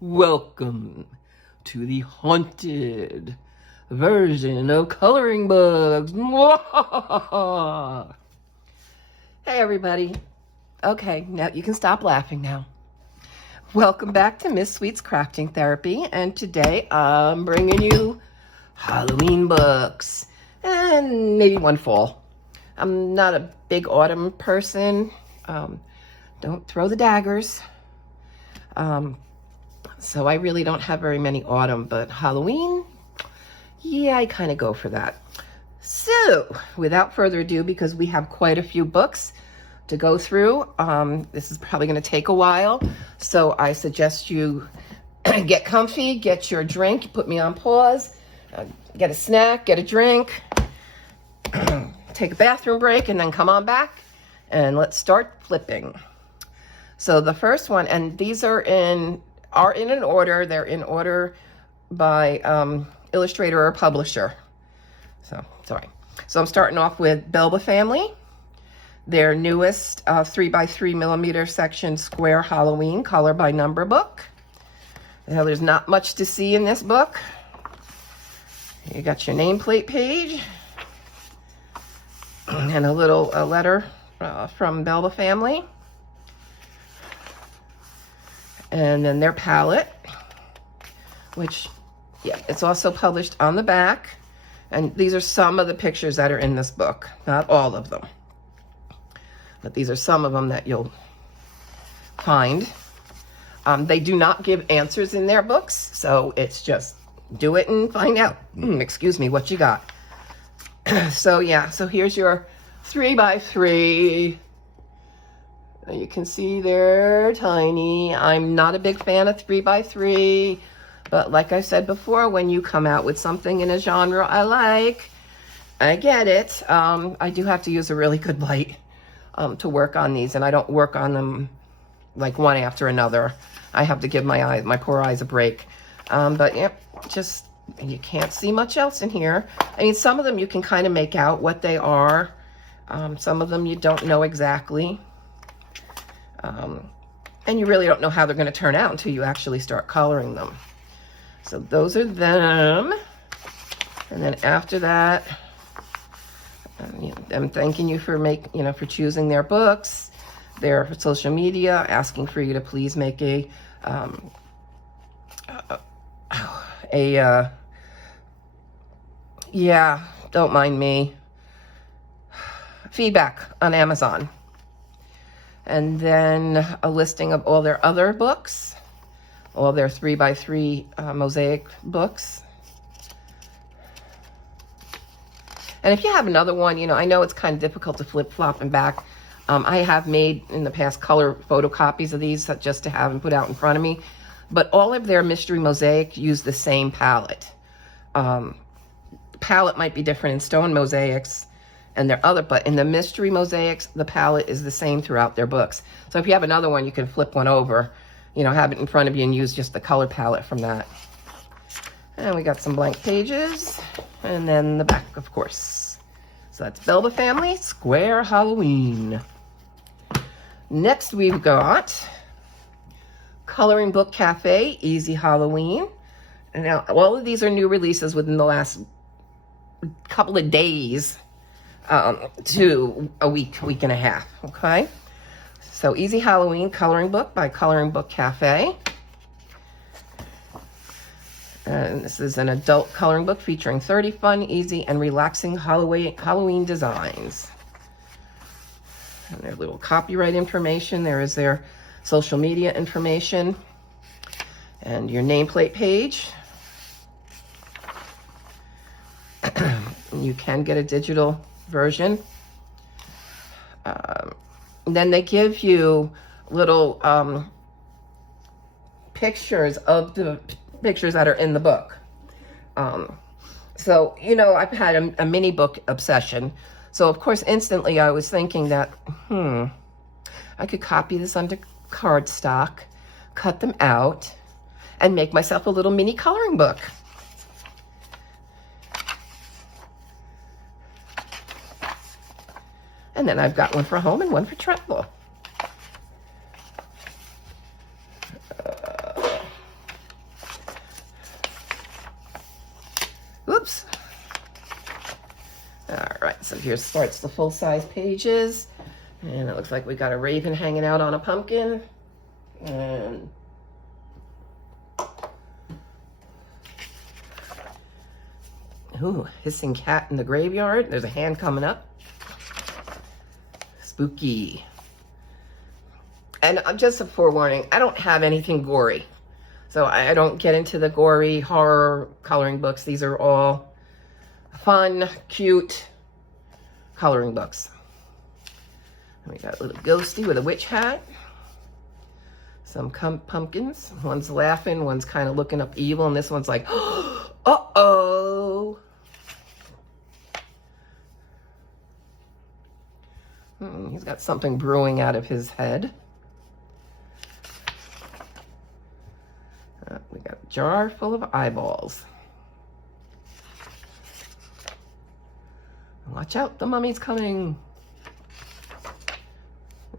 Welcome to the haunted version of coloring books. Hey everybody. Okay, now you can stop laughing now. Welcome back to Miss Sweet's Crafting Therapy, and today I'm bringing you Halloween books and maybe one fall. I'm not a big autumn person. Don't throw the daggers. So I really don't have very many autumn, but Halloween, yeah, I kind of go for that. So without further ado, because we have quite a few books to go through, this is probably going to take a while. So I suggest you get comfy, get your drink, put me on pause, get a snack, get a drink, take a bathroom break, and then come on back and let's start flipping. So the first one, and these are in an order. They're in order by illustrator or publisher. So, sorry. So I'm starting off with Belle family. Their newest 3x3mm section square Halloween color by number book. Now there's not much to see in this book. You got your nameplate page and a little letter from Belle family. And then their palette, which, yeah, it's also published on the back. And these are some of the pictures that are in this book, not all of them. But these are some of them that you'll find. They do not give answers in their books, so it's just do it and find out, excuse me, what you got. So yeah, so here's your 3x3. You can see they're tiny. I'm not a big fan of 3x3, but like I said before, when you come out with something in a genre I like, I get it. I do have to use a really good light to work on these, and I don't work on them like one after another. I have to give my poor eyes a break. But yep, just, you can't see much else in here. I mean, some of them you can kind of make out what they are. Some of them you don't know exactly. And you really don't know how they're going to turn out until you actually start coloring them. So those are them. And then after that, I'm thanking you for for choosing their books, their social media, asking for you to please make yeah, don't mind me, feedback on Amazon. And then a listing of all their other books, all their 3x3 mosaic books. And if you have another one, I know it's kind of difficult to flip, flop, and back. I have made in the past color photocopies of these just to have and put out in front of me. But all of their mystery mosaic use the same palette. Palette might be different in stone mosaics and their other, but in the mystery mosaics, the palette is the same throughout their books. So if you have another one, you can flip one over, have it in front of you and use just the color palette from that. And we got some blank pages, and then the back, of course. So that's Belle family, Square Halloween. Next we've got Coloring Book Cafe, Easy Halloween. And now all of these are new releases within the last couple of days. To a week and a half, okay? So Easy Halloween Coloring Book by Coloring Book Cafe. And this is an adult coloring book featuring 30 fun, easy, and relaxing Halloween designs. And their little copyright information. There is their social media information. And your nameplate page. You can get a digital version. Then they give you little pictures of the pictures that are in the book. So, I've had a mini book obsession. So, of course, instantly I was thinking that, I could copy this onto cardstock, cut them out, and make myself a little mini coloring book. And then I've got one for home and one for travel. Whoops. All right, so here starts the full-size pages. And it looks like we got a raven hanging out on a pumpkin. And ooh, hissing cat in the graveyard. There's a hand coming up. Spooky. And just a forewarning, I don't have anything gory. So I don't get into the gory horror coloring books. These are all fun, cute coloring books. And we got a little ghosty with a witch hat. Some pumpkins. One's laughing, one's kind of looking up evil, and this one's like, uh-oh. He's got something brewing out of his head. We got a jar full of eyeballs. Watch out, the mummy's coming.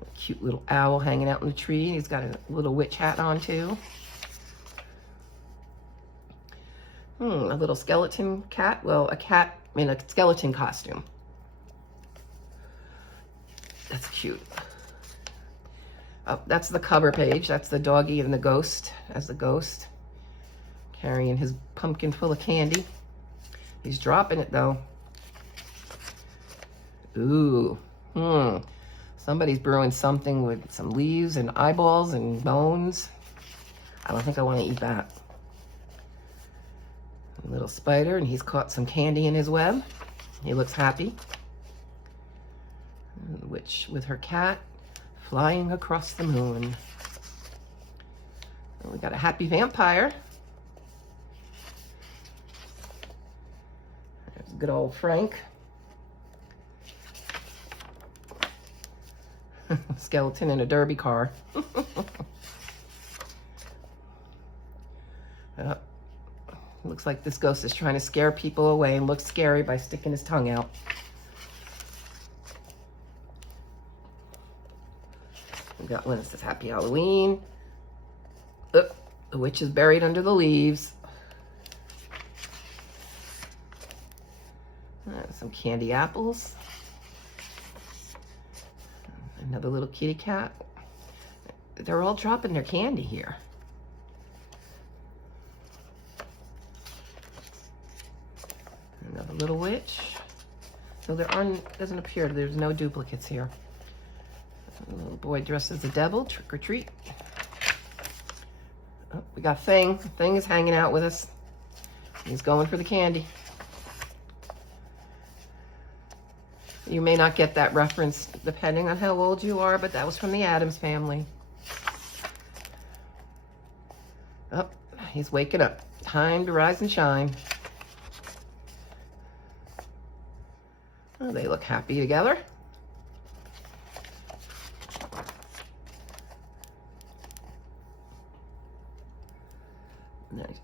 A cute little owl hanging out in the tree. He's got a little witch hat on too. A little skeleton cat. Well, a cat in a skeleton costume. That's cute. Oh, that's the cover page. That's the doggy and the ghost as the ghost. Carrying his pumpkin full of candy. He's dropping it though. Ooh. Somebody's brewing something with some leaves and eyeballs and bones. I don't think I want to eat that. A little spider, and he's caught some candy in his web. He looks happy. And the witch with her cat flying across the moon. And we got a happy vampire. There's good old Frank. Skeleton in a derby car. Looks like this ghost is trying to scare people away and looks scary by sticking his tongue out. We got one that says Happy Halloween. Look, the witch is buried under the leaves. Some candy apples. Another little kitty cat. They're all dropping their candy here. Another little witch. So doesn't appear, there's no duplicates here. A little boy dressed as a devil, trick or treat. Oh, we got Thing. Thing is hanging out with us. He's going for the candy. You may not get that reference depending on how old you are, but that was from the Addams Family. Oh, he's waking up. Time to rise and shine. Oh, they look happy together. Nice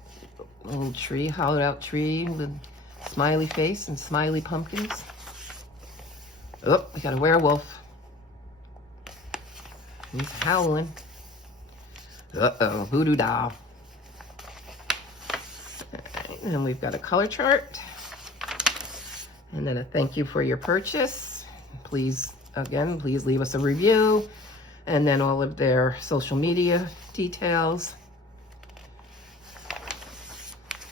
little tree, hollowed out tree with smiley face and smiley pumpkins. Oh, we got a werewolf. He's howling. Uh-oh, voodoo doll. Right, and then we've got a color chart. And then a thank you for your purchase. Please, again, please leave us a review. And then all of their social media details.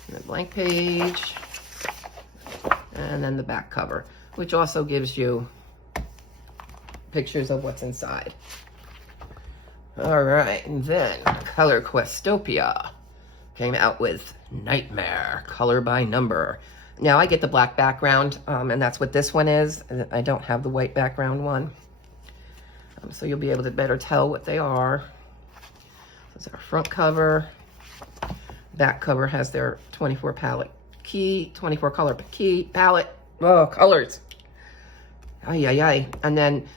And a blank page. And then the back cover, which also gives you pictures of what's inside. All right, and then Color Questopia came out with Nightmare, color by number. Now I get the black background, and that's what this one is. I don't have the white background one. So you'll be able to better tell what they are. This is our front cover. Back cover has their 24 palette key, 24 color key palette. Oh, colors. Ay, ay, ay. And then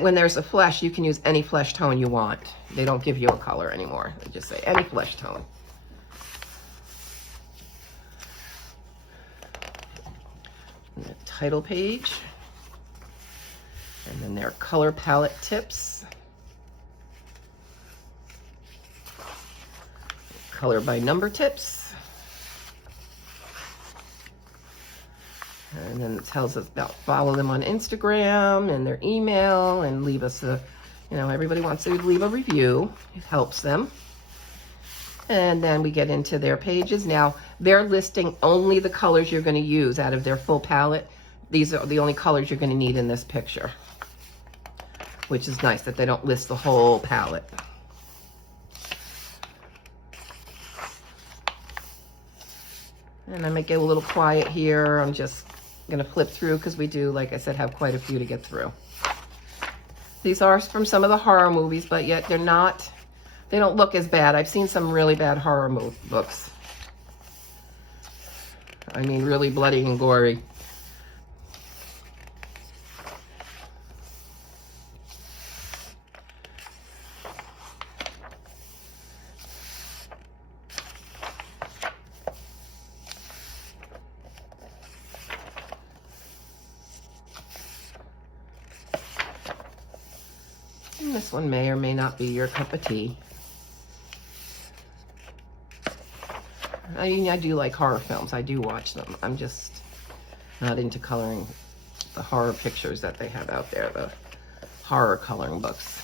when there's a flesh, you can use any flesh tone you want. They don't give you a color anymore. They just say any flesh tone. And the title page. And then their color palette tips. Color by number tips. And then it tells us about follow them on Instagram and their email, and leave us a, you know, everybody wants to leave a review. It helps them. And then we get into their pages. Now, they're listing only the colors you're going to use out of their full palette. These are the only colors you're going to need in this picture, which is nice that they don't list the whole palette. And I might get a little quiet here. I'm just going to flip through because we do, like I said, have quite a few to get through. These are from some of the horror movies, but yet they're not, they don't look as bad. I've seen some really bad horror books. I mean, really bloody and gory. And this one may or may not be your cup of tea. I mean, I do like horror films. I do watch them. I'm just not into coloring the horror pictures that they have out there, the horror coloring books.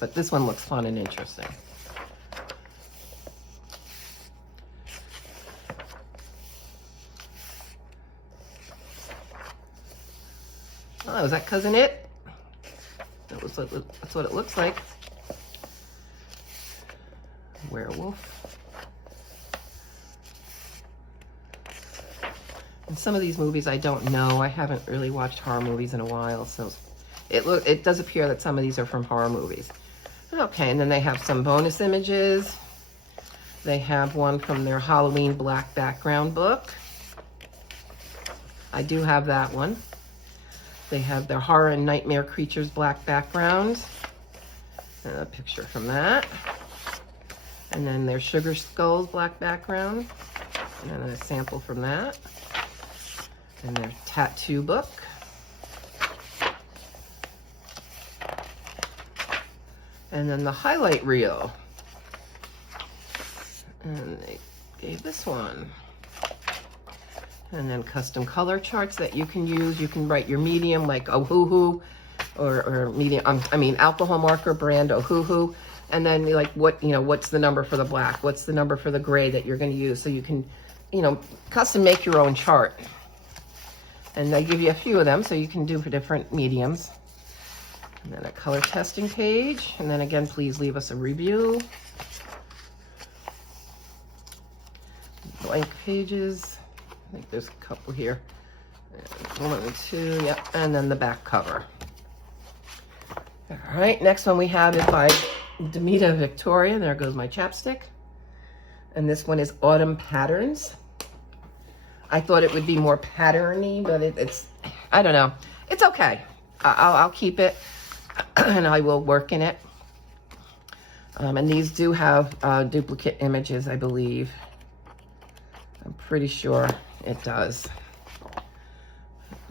But this one looks fun and interesting. Oh, is that Cousin It? That's what it looks like. Werewolf. And some of these movies I don't know. I haven't really watched horror movies in a while, so it does appear that some of these are from horror movies. Okay, and then they have some bonus images. They have one from their Halloween black background book. I do have that one. They have their Horror and Nightmare Creatures black background. And a picture from that. And then their Sugar Skulls black background. And then a sample from that. And their tattoo book. And then the highlight reel. And they gave this one. And then custom color charts that you can use. You can write your medium like Ohuhu, or medium, I mean alcohol marker brand Ohuhu. And then like what's the number for the black? What's the number for the gray that you're going to use? So you can, custom make your own chart. And they give you a few of them so you can do for different mediums. And then a color testing page. And then again, please leave us a review. Blank pages. I think there's a couple here. One and two, yep. And then the back cover. All right, next one we have is by Demita Victoria. There goes my chapstick. And this one is Autumn Patterns. I thought it would be more patterny, but it's, I don't know. It's okay. I'll keep it and I will work in it. And these do have duplicate images, I believe. I'm pretty sure it does.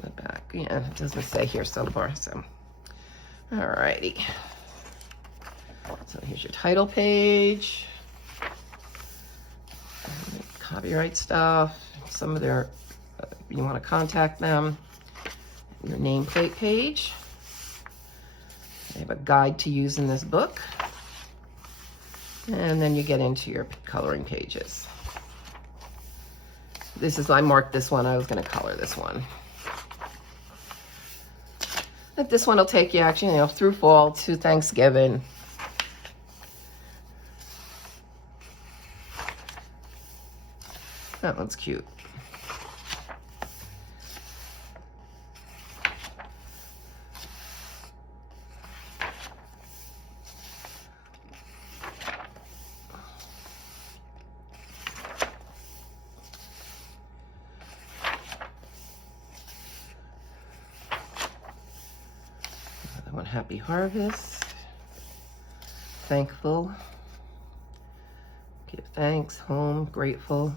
The back, yeah, it doesn't say here so far, so. Alrighty. So here's your title page. Copyright stuff. Some of their, you want to contact them. Your nameplate page. They have a guide to use in this book. And then you get into your coloring pages. This is, I marked this one. I was going to color this one. But this one will take you actually, through fall to Thanksgiving. That one's cute. One, Happy Harvest, thankful, give thanks, home, grateful.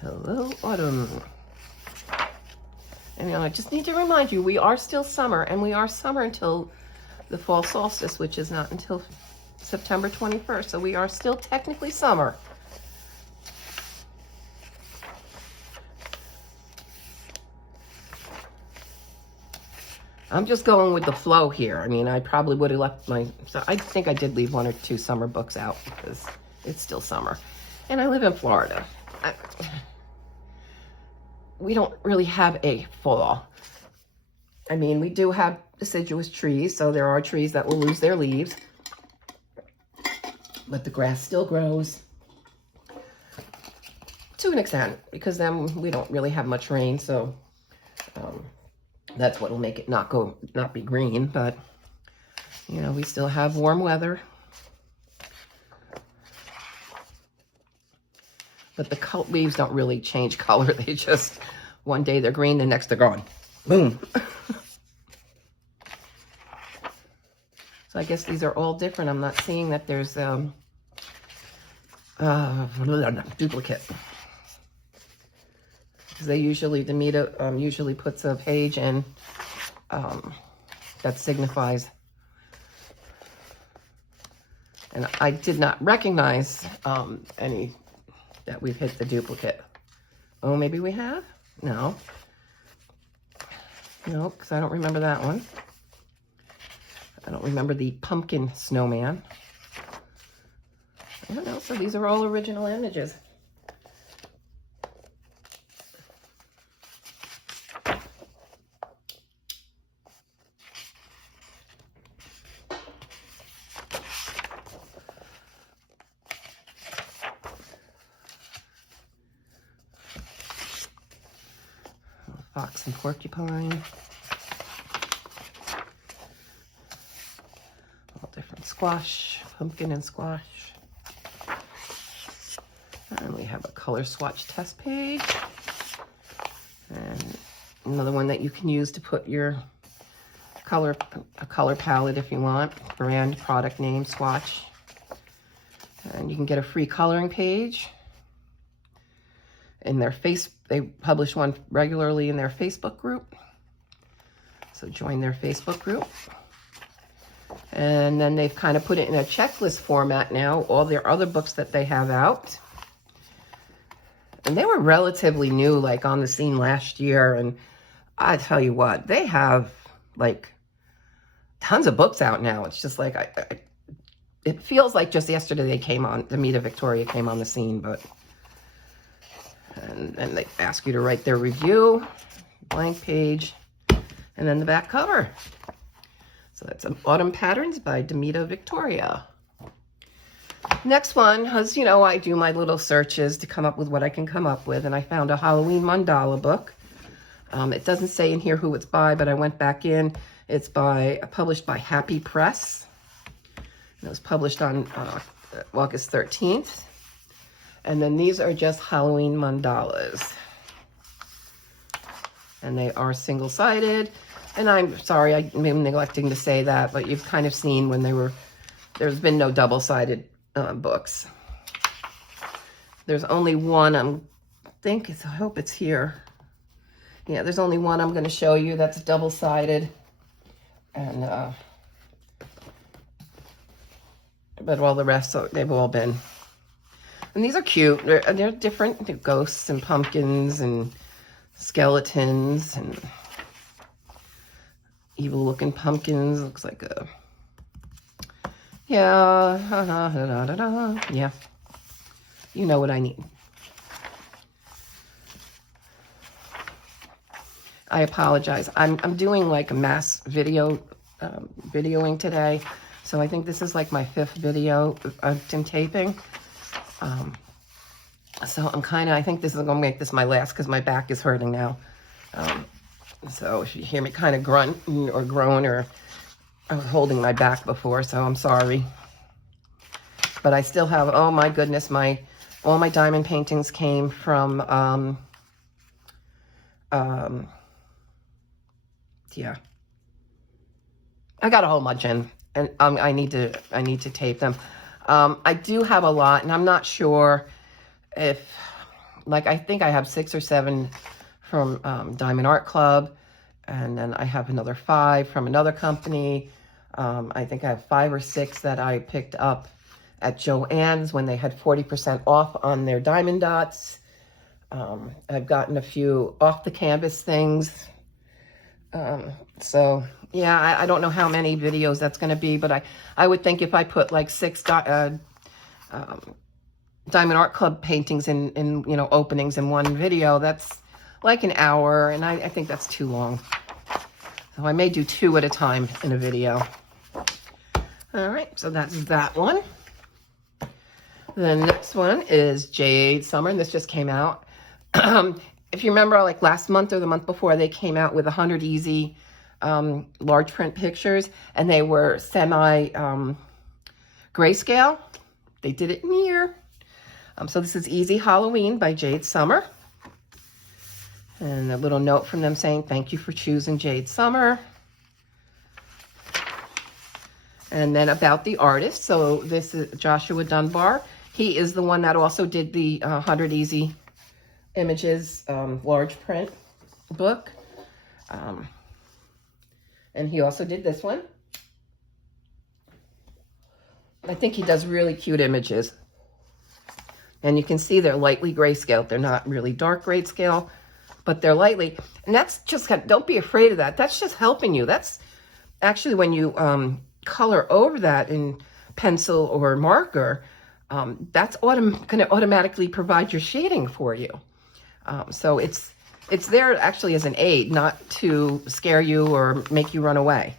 Hello, Autumn. And I just need to remind you, we are still summer, and we are summer until the fall solstice, which is not until September 21st. So we are still technically summer. I'm just going with the flow here. I mean, I probably would have left so I think I did leave 1 or 2 summer books out because it's still summer. And I live in Florida. We don't really have a fall. I mean, we do have deciduous trees, so there are trees that will lose their leaves. But the grass still grows to an extent, because then we don't really have much rain, so that's what will make it not be green. But you know, we still have warm weather. But the leaves don't really change color. They just, one day they're green, the next they're gone. Boom. So I guess these are all different. I'm not seeing that there's duplicate. Because they usually, Demita usually puts a page in that signifies. And I did not recognize any that we've hit the duplicate. Oh, maybe we have? No. No, because I don't remember that one. I don't remember the pumpkin snowman. I don't know, so these are all original images. Fox and porcupine. All different squash, pumpkin and squash. And we have a color swatch test page. And another one that you can use to put your color palette if you want. Brand, product name, swatch. And you can get a free coloring page. In their they publish one regularly in their Facebook group. So join their Facebook group. And then they've kind of put it in a checklist format now, all their other books that they have out. And they were relatively new, like on the scene last year. And I tell you what, they have like tons of books out now. It's just like, it feels like just yesterday they came on, Demita Victoria came on the scene, but. And then they ask you to write their review, blank page, and then the back cover. So that's Autumn Patterns by Demita Victoria. Next one was, you know, I do my little searches to come up with what I can come up with, and I found a Halloween Mandala book. It doesn't say in here who it's by, but I went back in. It's published by Happy Press. And it was published on August 13th. And then these are just Halloween mandalas. And they are single-sided. And I'm sorry, I'm neglecting to say that, but you've kind of seen when there's been no double-sided books. There's only one, I hope it's here. Yeah, there's only one I'm going to show you that's double-sided. And, but all the rest, they've all been. And these are cute. They're different ghosts and pumpkins and skeletons and evil-looking pumpkins. Looks like a... Yeah. Yeah. You know what I need. I apologize. I'm doing like a mass videoing today. So I think this is like my 5th video I've been taping. So I think this is going to make this my last because my back is hurting now. So if you hear me kind of grunt or groan, or I was holding my back before, so I'm sorry. But I still have, oh my goodness, all my diamond paintings came from, yeah. I got a whole bunch in, and I need to tape them. I do have a lot, and I'm not sure if, like, I think I have 6 or 7 from Diamond Art Club. And then I have another 5 from another company. I think I have 5 or 6 that I picked up at Joann's when they had 40% off on their diamond dots. I've gotten a few off the canvas things. So yeah, I don't know how many videos that's going to be, but I would think if I put like 6 Diamond Art Club paintings in you know, openings in one video, that's like an hour, and I think that's too long. So I may do 2 at a time in a video. All right, so that's that one. The next one is Jade Summer, and this just came out. If you remember, like last month or the month before, they came out with 100 Easy large print pictures, and they were semi grayscale. They did it in here. So this is Easy Halloween by Jade Summer. And a little note from them saying, thank you for choosing Jade Summer. And then about the artist. So this is Joshua Dunbar. He is the one that also did the 100 Easy Images large print book. And he also did this one. I think he does really cute images. And you can see they're lightly grayscale. They're not really dark grayscale, but they're lightly. And that's just, don't be afraid of that. That's just helping you. That's actually when you color over that in pencil or marker, that's going to automatically provide your shading for you. So it's there actually as an aid, not to scare you or make you run away.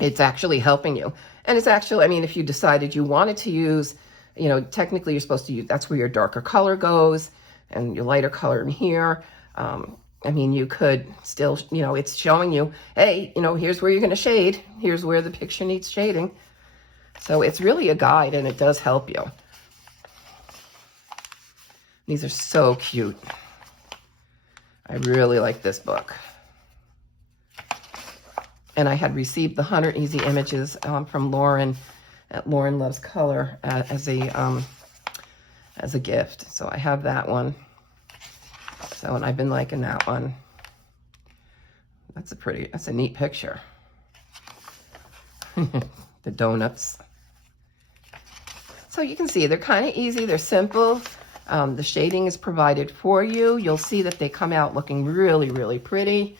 It's actually helping you. And it's actually, I mean, if you decided you wanted to use, you know, technically you're supposed to use, that's where your darker color goes and your lighter color in here. I mean, you could still, you know, it's showing you, hey, you know, here's where you're going to shade. Here's where the picture needs shading. So it's really a guide, and it does help you. These are so cute. I really like this book. And I had received the 100 Easy Images from Lauren at Lauren Loves Color as a gift. So I have that one. So, and I've been liking that one. That's a neat picture. The donuts. So you can see they're kind of easy. They're simple. The shading is provided for you. You'll see that they come out looking really, really pretty.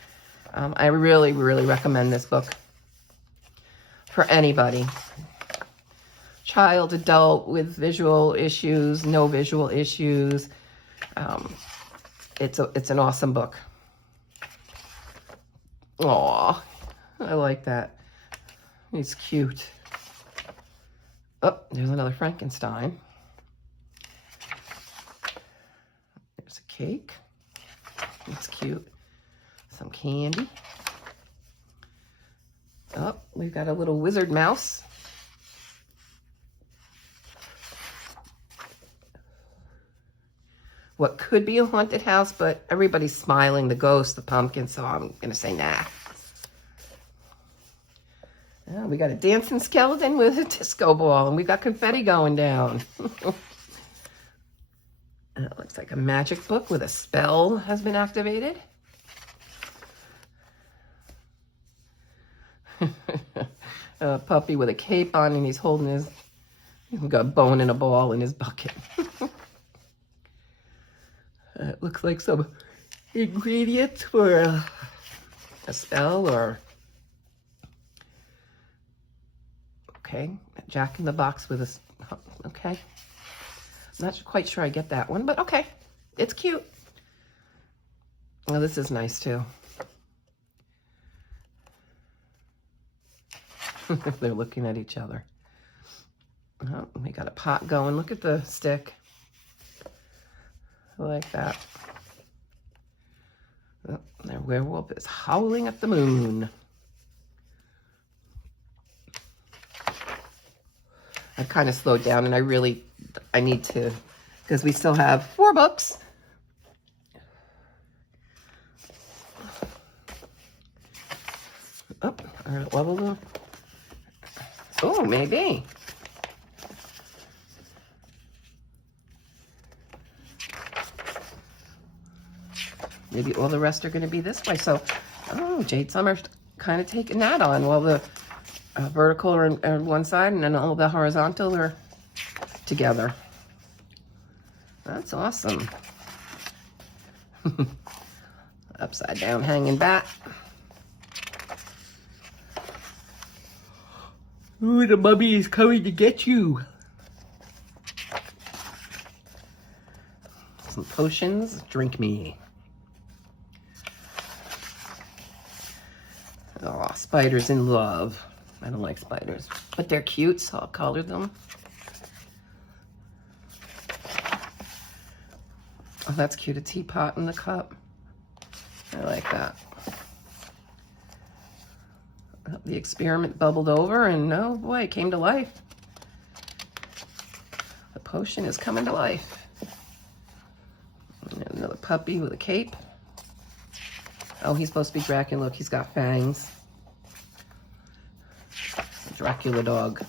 I really, really recommend this book for anybody. Child, adult, with visual issues, no visual issues. It's an awesome book. Aw, I like that. He's cute. Oh, there's another Frankenstein. There's a cake. It's cute. Some candy. Oh, we've got a little wizard mouse. What could be a haunted house, but everybody's smiling, the ghost, the pumpkin, so I'm going to say nah. Oh, we got a dancing skeleton with a disco ball, and we got confetti going down. It looks like a magic book with a spell has been activated. A puppy with a cape on, and he's holding he's got a bone and a ball in his bucket. It looks like some ingredients for a spell or... Okay, Jack in the Box with a... Okay. I'm not quite sure I get that one, but okay. It's cute. Oh, this is nice too. They're looking at each other. Oh, we got a pot going. Look at the stick. I like that. Oh, their werewolf is howling at the moon. I kind of slowed down, and I need to, because we still have 4 books. Oh, our level. Oh, maybe. maybe all the rest are going to be this way. So, oh, Jade Summer's kind of taking that on. Well, the vertical are on one side and then all the horizontal are together. That's awesome. Upside down hanging back. Ooh, the mummy is coming to get you. Some potions, drink me. Oh, spiders in love. I don't like spiders, but they're cute, so I'll color them. Oh, that's cute, a teapot in the cup. I like that. The experiment bubbled over and oh boy, it came to life. The potion is coming to life. And another puppy with a cape. Oh, he's supposed to be Dracula. Look, he's got fangs. A Dracula dog.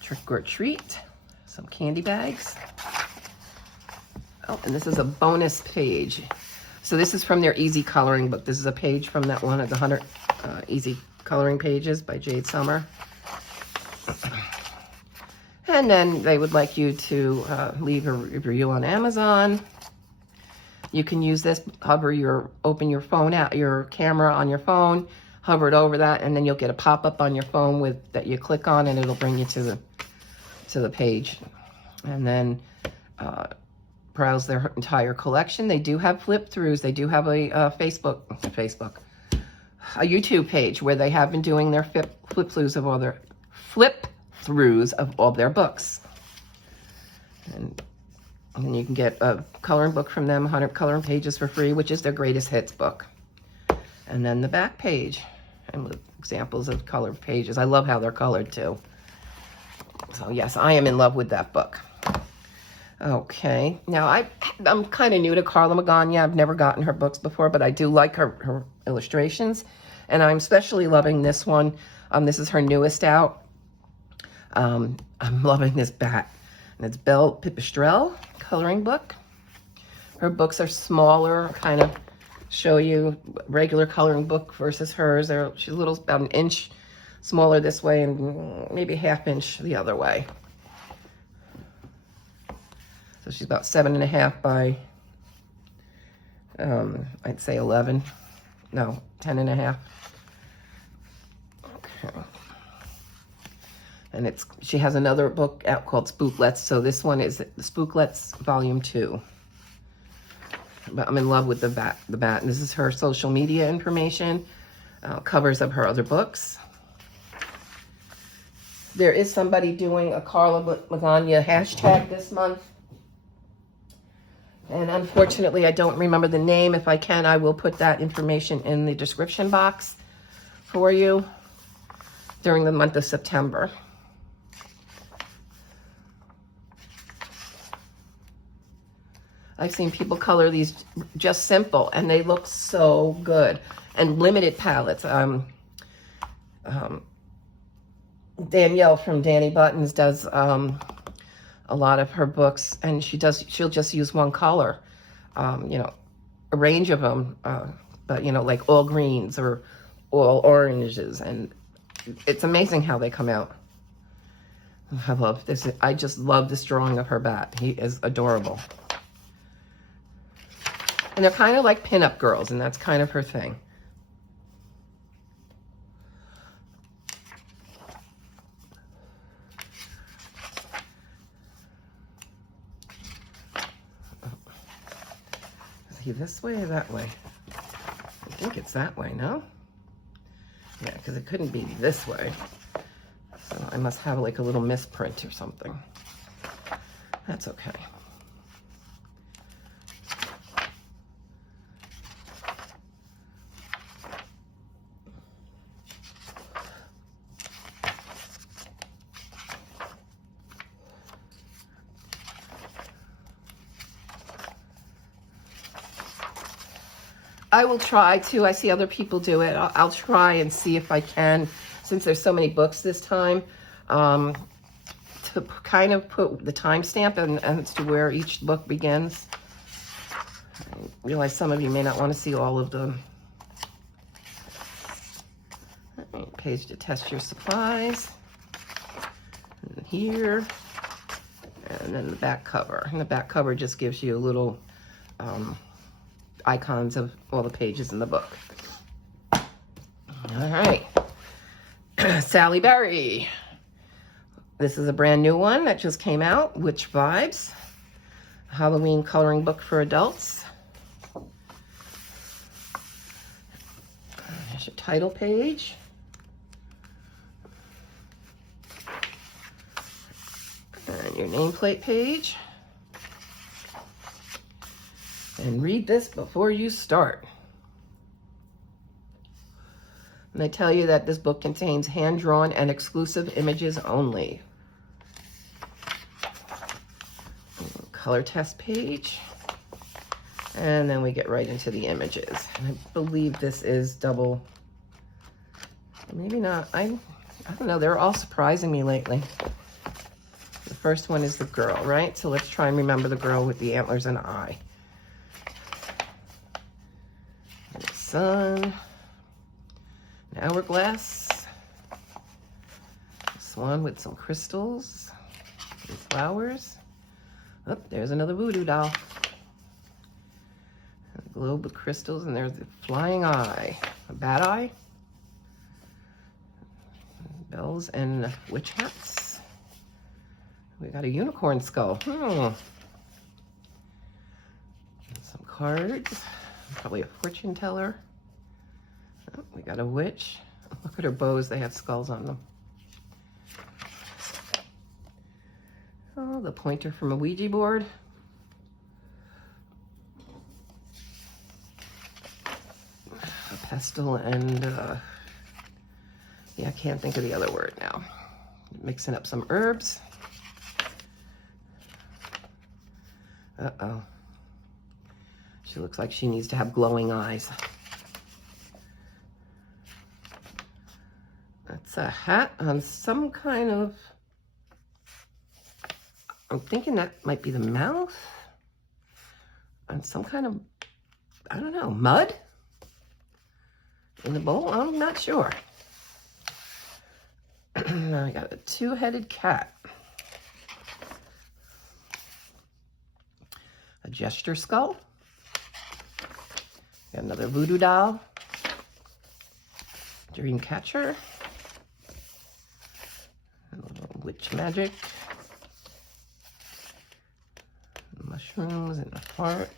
Trick or treat. Some candy bags. Oh, and this is a bonus page. So this is from their Easy coloring book. This is a page from that one of the 100 Easy coloring pages by Jade Summer. And then they would like you to leave a review on Amazon. You can use this, open your phone out, your camera on your phone, hover it over that, and then you'll get a pop-up on your phone that you click on, and it'll bring you to the page. And then browse their entire collection. They do have flip-throughs. They do have a a YouTube page where they have been doing their flip-throughs of all their books. And then you can get a coloring book from them, 100 coloring pages for free, which is their greatest hits book. And then the back page, and with examples of colored pages. I love how they're colored too. So yes, I am in love with that book. Okay, now I'm kind of new to Carla Magana. I've never gotten her books before, but I do like her illustrations. And I'm especially loving this one. This is her newest out. I'm loving this bat. And it's Belle Pipistrelle coloring book. Her books are smaller, kind of show you regular coloring book versus hers. She's a little, about an inch smaller this way and maybe a ½ inch the other way. So she's about 7.5 by, I'd say 11. No, 10.5. Okay. And she has another book out called Spooklets. So this one is the Spooklets Volume 2. But I'm in love with the bat. And this is her social media information, covers of her other books. There is somebody doing a Carla Magana hashtag this month. And unfortunately, I don't remember the name. If I can, I will put that information in the description box for you during the month of September. I've seen people color these just simple, and they look so good. And limited palettes. Danielle from Danny Buttons does a lot of her books, and she'll just use one color, you know, a range of them, but you know, like all greens or all oranges, and it's amazing how they come out. I love this. I just love this drawing of her bat. He is adorable. And they're kind of like pinup girls, and that's kind of her thing. Is he this way or that way? I think it's that way, no? Yeah, because it couldn't be this way. So I must have like a little misprint or something. That's okay. I will try to. I see other people do it. I'll try and see if I can, since there's so many books this time, to kind of put the timestamp and as to where each book begins. realize some of you may not want to see all of them. All right, page to test your supplies. And here. And then the back cover. And the back cover just gives you a little icons of all the pages in the book. All right. Sally Berry. This is a brand new one that just came out, Witch Vibes. Halloween coloring book for adults. There's your title page. And your nameplate page. And read this before you start. And they tell you that this book contains hand-drawn and exclusive images only. Color test page. And then we get right into the images. And I believe this is double. Maybe not. I don't know. They're all surprising me lately. The first one is the girl, right? So let's try and remember the girl with the antlers and eye. And the sun. An hourglass. This one with some crystals and flowers. Oh, there's another voodoo doll. A globe with crystals, and there's the flying eye. A bat eye. Bells and witch hats. We got a unicorn skull. Some cards. Probably a fortune teller. Oh, we got a witch. Look at her bows. They have skulls on them. Oh, the pointer from a Ouija board. A pestle and, yeah, I can't think of the other word now. Mixing up some herbs. Uh-oh. She looks like she needs to have glowing eyes. That's a hat on some kind of, I'm thinking that might be the mouth. On some kind of, I don't know, mud? In the bowl? I'm not sure. Now I got a two-headed cat. A gesture skull. Got another voodoo doll. Dream catcher. A little witch magic. Mushrooms and a heart.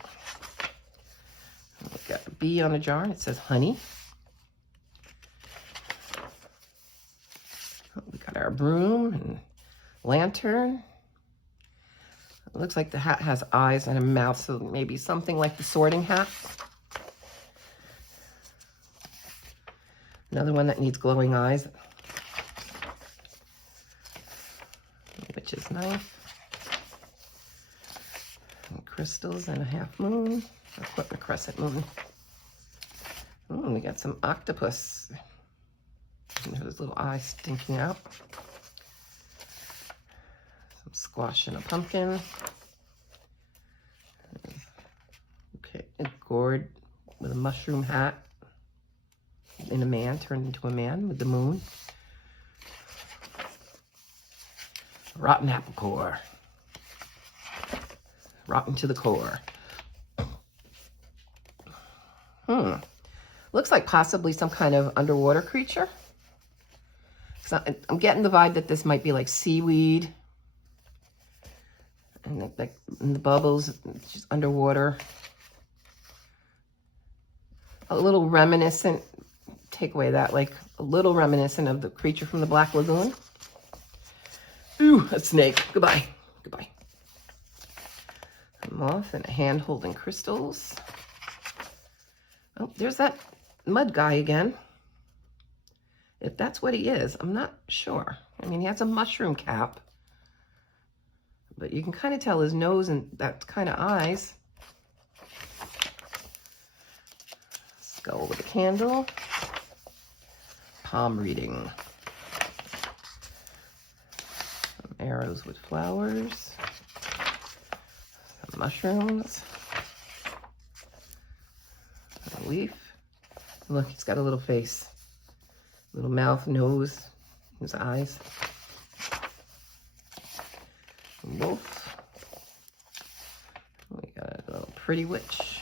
We've got a bee on a jar and it says honey. We got our broom and lantern. It looks like the hat has eyes and a mouth, so maybe something like the sorting hat. Another one that needs glowing eyes. Witch's knife. And crystals and a half moon. A crescent moon. Oh, we got some octopus. And there's little eyes stinking out. Some squash and a pumpkin. Okay, a gourd with a mushroom hat. In a man, turned into a man with the moon. Rotten apple core. Rotten to the core. Looks like possibly some kind of underwater creature. So I'm getting the vibe that this might be like seaweed. And the bubbles, just underwater. A little reminiscent, take away that, like a little reminiscent of the creature from the Black Lagoon. Ooh, a snake. Goodbye. Goodbye. A moth and a hand holding crystals. Oh, there's that mud guy again. If that's what he is, I'm not sure. I mean, he has a mushroom cap. But you can kind of tell his nose and that kind of eyes. Skull with a candle. Palm reading. Some arrows with flowers. Some mushrooms. leaf. Look, he's got a little face. Little mouth, nose, his eyes. Wolf. We got a little pretty witch.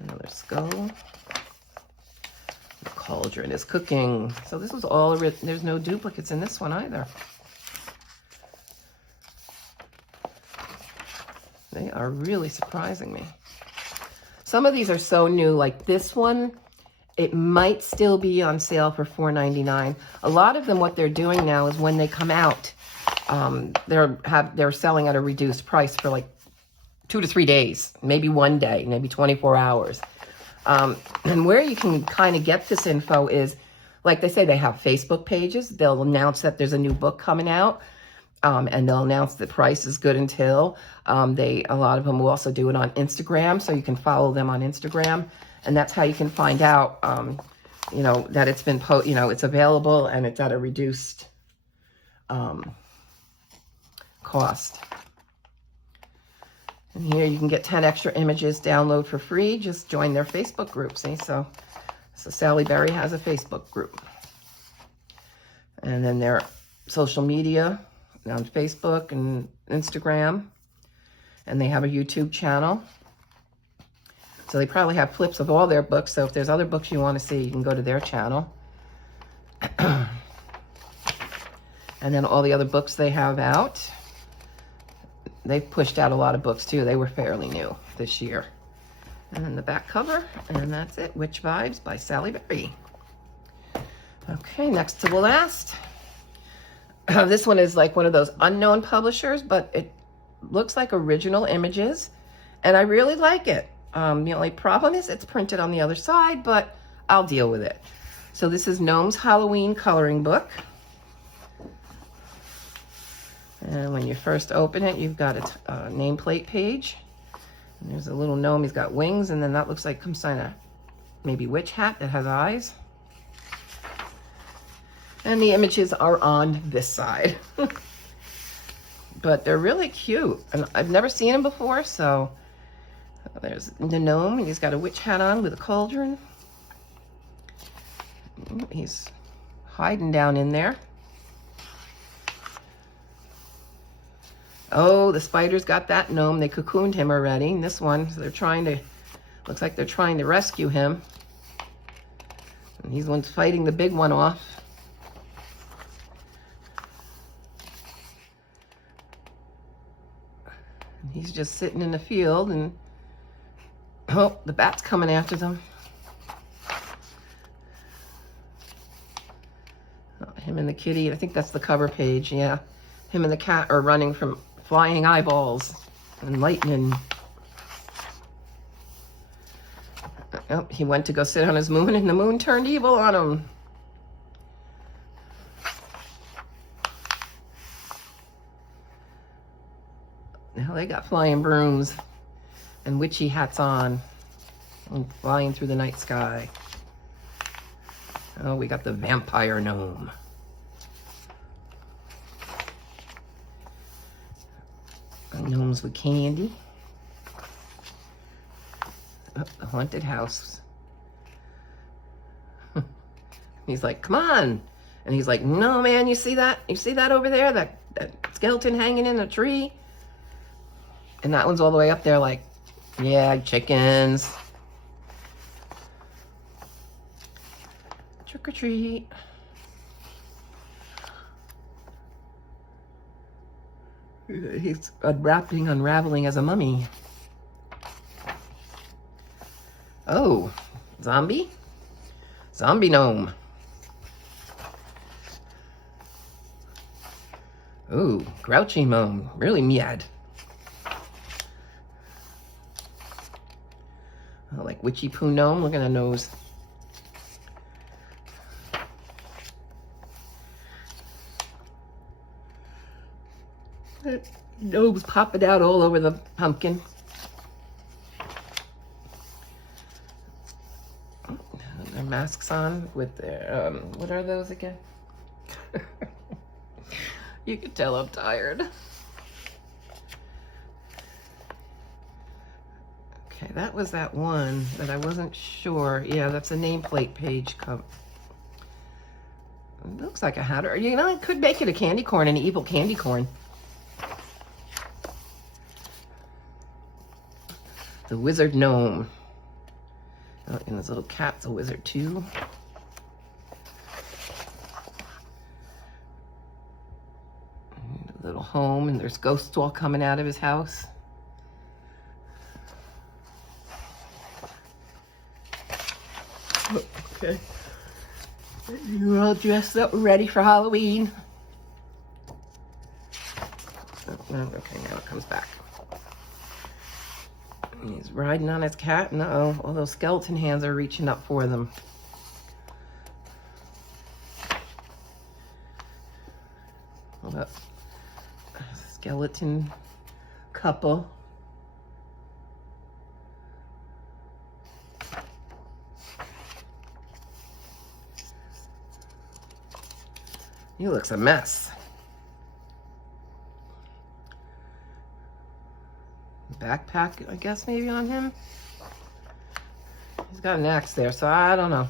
Another skull. The cauldron is cooking. So this was all written. There's no duplicates in this one either. They are really surprising me. Some of these are so new, like this one, it might still be on sale for $4.99. A lot of them, what they're doing now is when they come out, they're selling at a reduced price for like 2 to 3 days, maybe 1 day, maybe 24 hours. And where you can kind of get this info is, like they say, they have Facebook pages. They'll announce that there's a new book coming out. And they'll announce the price is good until. A lot of them will also do it on Instagram, so you can follow them on Instagram, and that's how you can find out, you know, that it's been it's available and it's at a reduced cost. And here you can get 10 extra images, download for free. Just join their Facebook group. See, so Sally Berry has a Facebook group, and then their social media on Facebook and Instagram, and they have a YouTube channel. So they probably have clips of all their books, so if there's other books you want to see, you can go to their channel. And then all the other books they have out. They've pushed out a lot of books too. They were fairly new this year. And then the back cover, and that's it. Witch Vibes by Sally Berry. Okay, next to the last. This one is like one of those unknown publishers, but it looks like original images, and I really like it. The only problem is it's printed on the other side, but I'll deal with it. So this is Gnomes Halloween coloring book. And when you first open it, you've got a nameplate page. And there's a little gnome, he's got wings, and then that looks like some kind of maybe witch hat that has eyes. And the images are on this side. But they're really cute. And I've never seen them before, so there's the gnome. He's got a witch hat on with a cauldron. He's hiding down in there. Oh, the spiders got that gnome. They cocooned him already. And this one, so they're trying to, looks like they're trying to rescue him. And he's the one fighting the big one off. He's just sitting in the field, and oh, the bat's coming after them. Oh, him and the kitty, I think that's the cover page, yeah. Him and the cat are running from flying eyeballs and lightning. Oh, he went to go sit on his moon, and the moon turned evil on him. Now they got flying brooms and witchy hats on and flying through the night sky. Oh, we got the vampire gnome. Gnomes with candy. Oh, the haunted house. He's like, come on. And he's like, no, man, you see that? You see that over there? That skeleton hanging in a tree? And that one's all the way up there like, yeah, chickens. Trick or treat. He's unraveling as a mummy. Oh, zombie? Zombie gnome. Ooh, grouchy gnome. Really mad. Oh, like witchy poo gnome. Look at the nose. Gnomes popping out all over the pumpkin. Their masks on with their, what are those again? You can tell I'm tired. Okay, Okay, that was that one that I wasn't sure. Yeah, that's a nameplate page cover. It looks like a hat, or you know, I could make it a candy corn, an evil candy corn. The wizard gnome. Oh, and this little cat's a wizard too. And a little home, and there's ghosts all coming out of his house. Okay. You're all dressed up, ready for Halloween. Oh, okay, now it comes back. He's riding on his cat, and uh-oh, all those skeleton hands are reaching up for them. Hold up. Skeleton couple. He looks a mess. Backpack, I guess, maybe on him. He's got an axe there, so I don't know.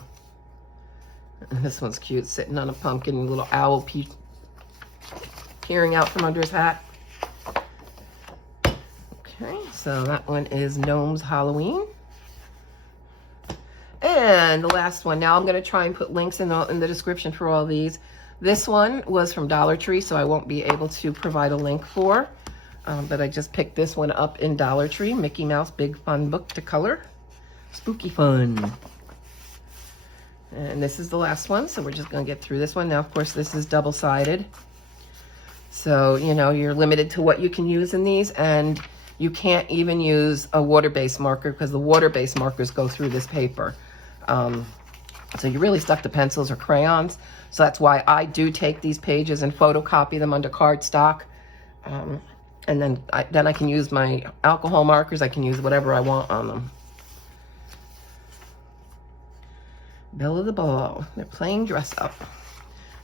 This one's cute, sitting on a pumpkin, a little owl peering out from under his hat. Okay, so that one is Gnomes Halloween. And the last one, now I'm going to try and put links in the description for all these. This one was from Dollar Tree, so I won't be able to provide a link for. But I just picked this one up in Dollar Tree. Mickey Mouse Big Fun Book to Color. Spooky fun. And this is the last one, so we're just going to get through this one. Now, of course, this is double-sided. So, you know, you're limited to what you can use in these, and you can't even use a water-based marker because the water-based markers go through this paper. So you're really stuck to pencils or crayons. So that's why I do take these pages and photocopy them onto cardstock. And then I can use my alcohol markers. I can use whatever I want on them. Belle of the Ball. They're playing dress up.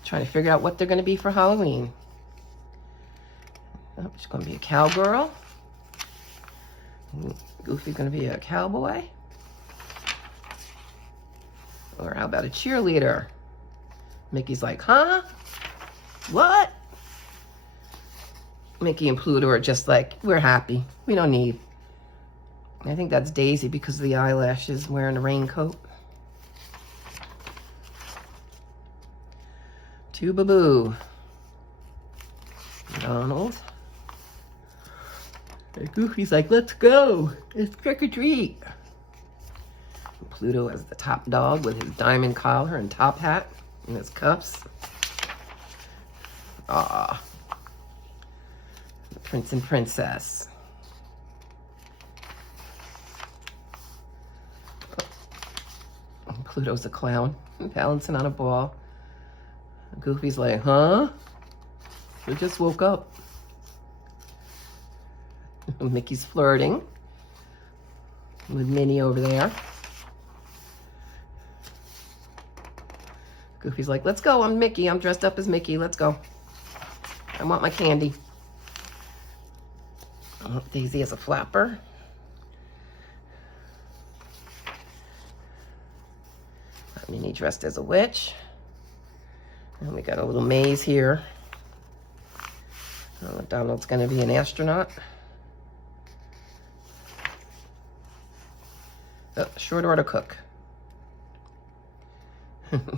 Trying to figure out what they're going to be for Halloween. Oh, she's going to be a cowgirl. Goofy's going to be a cowboy. Or how about a cheerleader? Mickey's like, huh? What? Mickey and Pluto are just like, we're happy. We don't need. I think that's Daisy because of the eyelashes, wearing a raincoat. Tubaboo. Donald. And Goofy's like, let's go. It's trick or treat. And Pluto as the top dog with his diamond collar and top hat and his cuffs. Ah. Prince and Princess. And Pluto's a clown, balancing on a ball. Goofy's like, huh? We just woke up. Mickey's flirting with Minnie over there. Goofy's like, let's go, I'm Mickey. I'm dressed up as Mickey. Let's go. I want my candy. Oh, Daisy is a flapper. Minnie dressed as a witch. And we got a little maze here. Oh, Donald's going to be an astronaut. Oh, short order cook.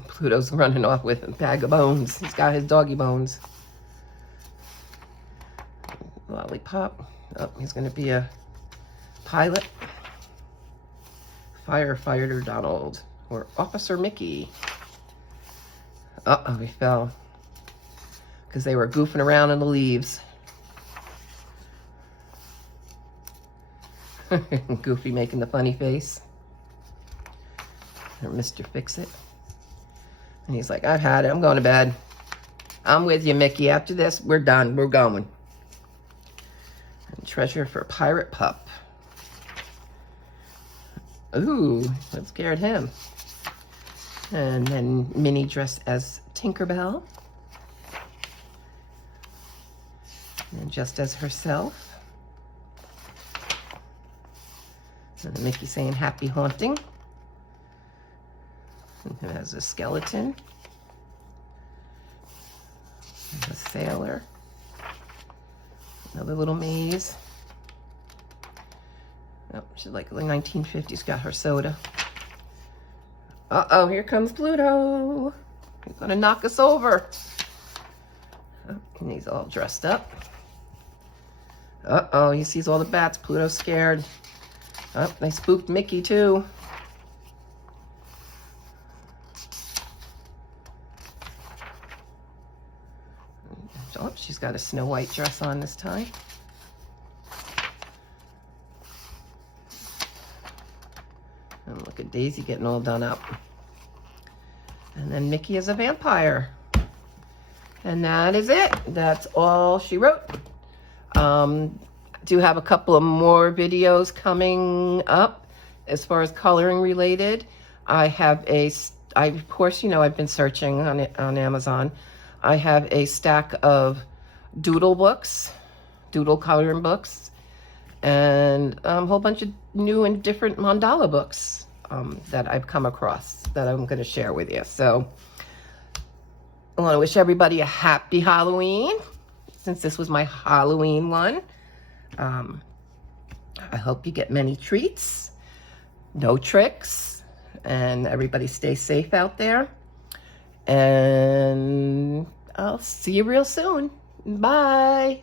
Pluto's running off with a bag of bones. He's got his doggy bones. Lollipop. Oh, he's going to be a pilot. Firefighter Donald. Or Officer Mickey. Uh-oh, he fell. Because they were goofing around in the leaves. Goofy making the funny face. Or Mr. Fix-It. And he's like, I've had it. I'm going to bed. I'm with you, Mickey. After this, we're done. We're going. And treasure for Pirate Pup. Ooh, that scared him. And then Minnie dressed as Tinkerbell. And just as herself. And Mickey saying happy haunting. And it has a skeleton. And a sailor. Another little maze. Oh, she's like the 1950s, got her soda. Uh-oh, here comes Pluto. He's gonna knock us over. Oh, and he's all dressed up. Uh-oh, he sees all the bats. Pluto's scared. Oh, they spooked Mickey too. Oh, she's got a Snow White dress on this time. And look at Daisy getting all done up. And then Mickey is a vampire. And that is it. That's all she wrote. Do have a couple of more videos coming up as far as coloring related. Of course, you know, I've been searching on Amazon. I have a stack of doodle books, doodle coloring books, and a whole bunch of new and different mandala books that I've come across that I'm going to share with you. So I want to wish everybody a happy Halloween, since this was my Halloween one. I hope you get many treats, no tricks, and everybody stay safe out there. And I'll see you real soon. Bye.